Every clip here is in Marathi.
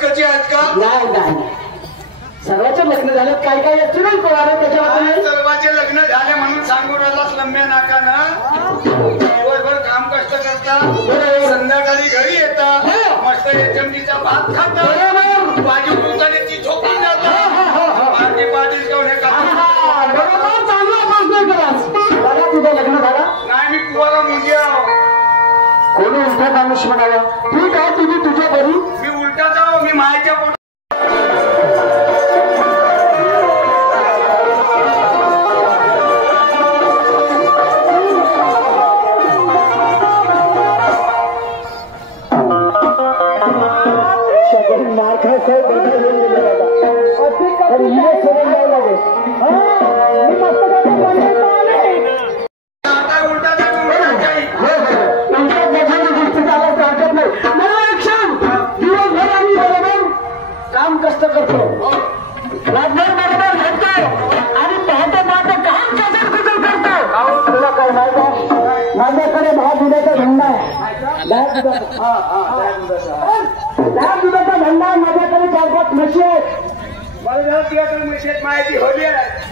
बसकाची आहेत का? नाही नाही, सर्वांचे लग्न झाले. काय काय असतो नाही कोणाला त्याच्याबद्दल. सर्वांचे लग्न झाले म्हणून सांगू राहिलास लंब्या नाकानं. दिवसभर काम कष्ट करता, संध्याकाळी घरी येता, मस्त चमचीचा भात खाता, भाजी दुकानाची झोपून जाता, पार्टी पार्टीच घेऊन हे खाता. तुझं लग्न झालं नाही? मी कुवाला मुंजी आहो. कोणी उलटा माणूस म्हणाला. ठीक आहे, तुम्ही तुझ्या घरी. मी उलटा जाऊ, मी मायच्या पोटात. मार खायचं काम कष्ट करतो, रातभर बरोबर घेतो आणि पहाटे पहाटे काम कसं करतो. तुला काय माहिती आहे, माझ्याकडे 10 दुधाचा धंदा आहे. 10 दुधाचा धंदा आहे. माझ्याकडे 4-5 म्हशी आहेत. मला तुझ्याकडे म्हशीत माहिती हवी आहे.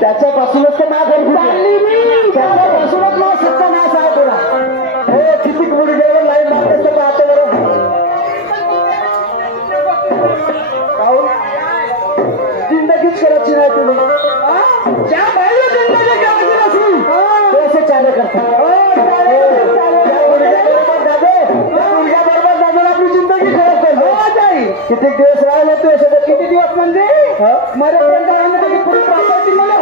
त्याच्यापासूनच तर माझ्या घरी चालली मी. त्याच्यापासूनच मला सत्यानाश आहे. तुला हे किती गुडघ्यावर लाईन मारते तर पाहते बरं. जिंदगीच करायची नाही तुम्ही. ज्या बाहेर जिंदगी करायची नसली ते असे चाले करतात. गुडघ्याबरोबर दादा आपली जिंदगी खराब जाईल. किती दिवस राहिले तू असं. किती दिवस म्हणजे मरेपर्यंत पुढे प्रॉपर्टी मला